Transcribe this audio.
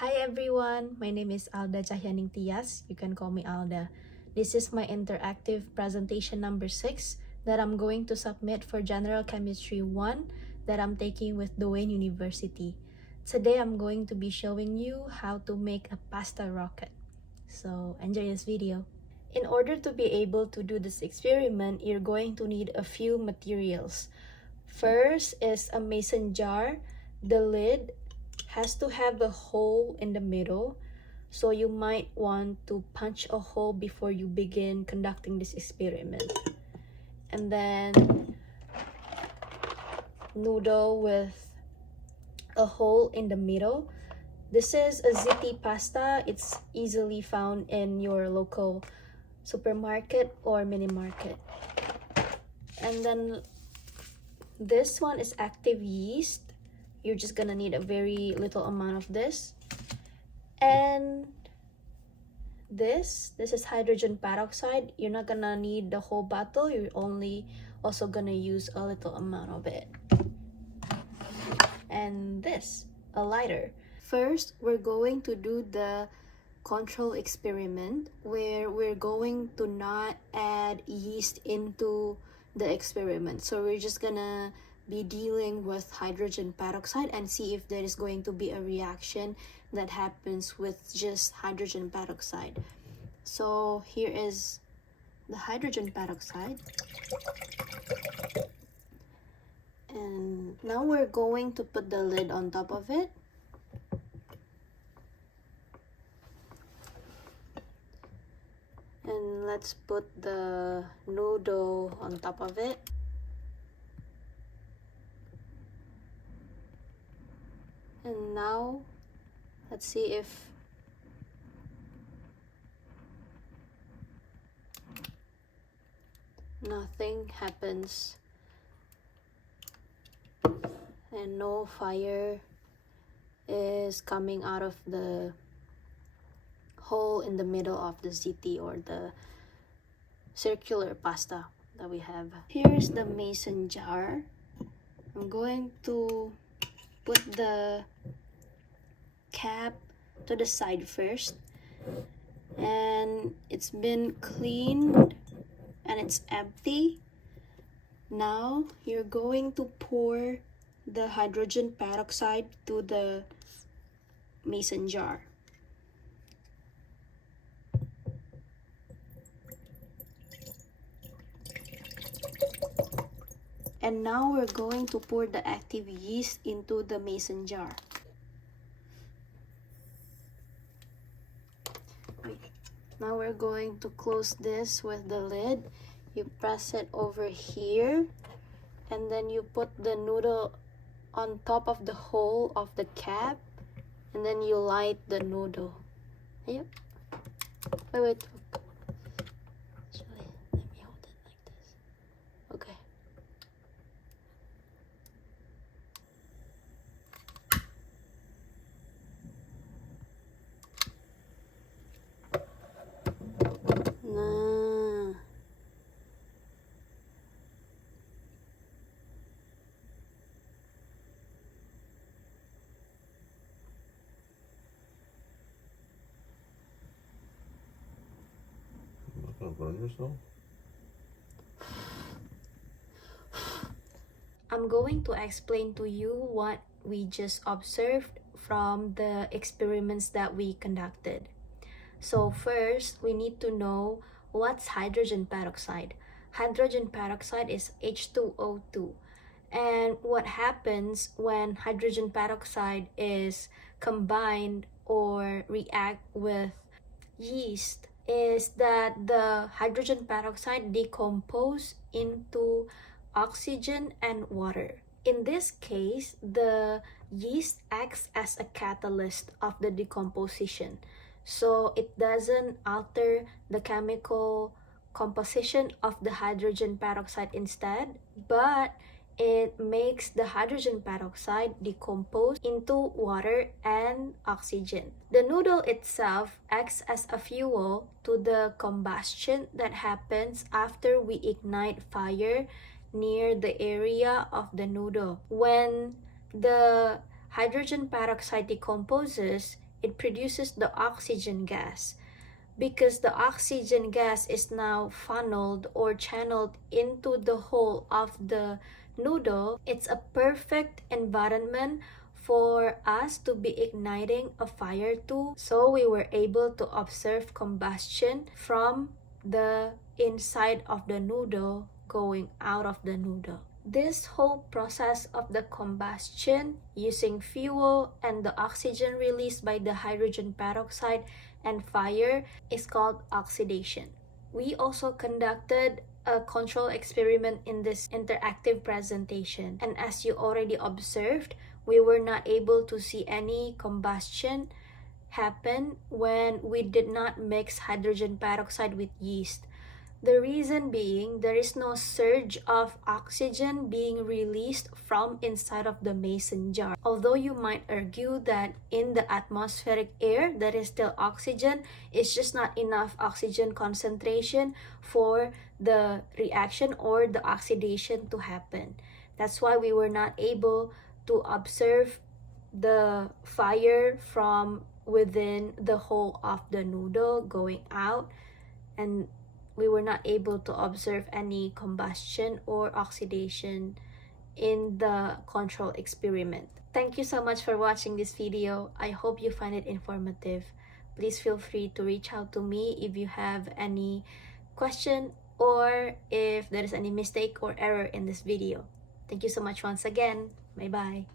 Hi everyone, my name is Alda Cahyaningtyas. You can call me Alda. This is my interactive presentation number 6 that I'm going to submit for General Chemistry 1 that I'm taking with Doane University. Today I'm going to be showing you how to make a pasta rocket. So enjoy this video. In order to be able to do this experiment, you're going to need a few materials. First is a mason jar. The lid has to have a hole in the middle, so you might want to punch a hole before you begin conducting this experiment. And then noodle with a hole in the middle. This is a ziti pasta. It's easily found in your local supermarket or mini market. And then this one is active yeast. You're just gonna need a very little amount of this. And this is hydrogen peroxide. You're not gonna need the whole bottle. You're only also gonna use a little amount of it. And this, a lighter. First, we're going to do the control experiment where we're going to not add yeast into the experiment. So we're just gonna be dealing with hydrogen peroxide and see if there is going to be a reaction that happens with just hydrogen peroxide. So here is the hydrogen peroxide. And now we're going to put the lid on top of it. And let's put the noodle on top of it. And now, let's see if nothing happens and no fire is coming out of the hole in the middle of the ziti or the circular pasta that we have. Here's the mason jar. I'm going to put the cap to the side first, and it's been cleaned and it's empty. Now you're going to pour the hydrogen peroxide to the mason jar. And now we're going to pour the active yeast into the mason jar. Now we're going to close this with the lid. You press it over here, and then you put the noodle on top of the hole of the cap, and then you light the noodle. Yep. Wait. Actually, let me hold it like this. Okay. Nah. Not gonna burn yourself? I'm going to explain to you what we just observed from the experiments that we conducted. So first, we need to know what's hydrogen peroxide. Hydrogen peroxide is H2O2. And what happens when hydrogen peroxide is combined or react with yeast is that the hydrogen peroxide decompose into oxygen and water. In this case, the yeast acts as a catalyst of the decomposition. So it doesn't alter the chemical composition of the hydrogen peroxide instead, but it makes the hydrogen peroxide decompose into water and oxygen. The noodle itself acts as a fuel to the combustion that happens after we ignite fire near the area of the noodle. When the hydrogen peroxide decomposes, it produces the oxygen gas. Because the oxygen gas is now funneled or channeled into the hole of the noodle, it's a perfect environment for us to be igniting a fire too. So we were able to observe combustion from the inside of the noodle going out of the noodle. This whole process of the combustion using fuel and the oxygen released by the hydrogen peroxide and fire is called oxidation. We also conducted a control experiment in this interactive presentation, and as you already observed, we were not able to see any combustion happen when we did not mix hydrogen peroxide with yeast. The reason being, there is no surge of oxygen being released from inside of the mason jar. Although you might argue that in the atmospheric air, there is still oxygen, it's just not enough oxygen concentration for the reaction or the oxidation to happen. That's why we were not able to observe the fire from within the hole of the noodle going out, and we were not able to observe any combustion or oxidation in the control experiment. Thank you so much for watching this video. I hope you find it informative. Please feel free to reach out to me if you have any question or if there is any mistake or error in this video. Thank you so much once again. Bye bye.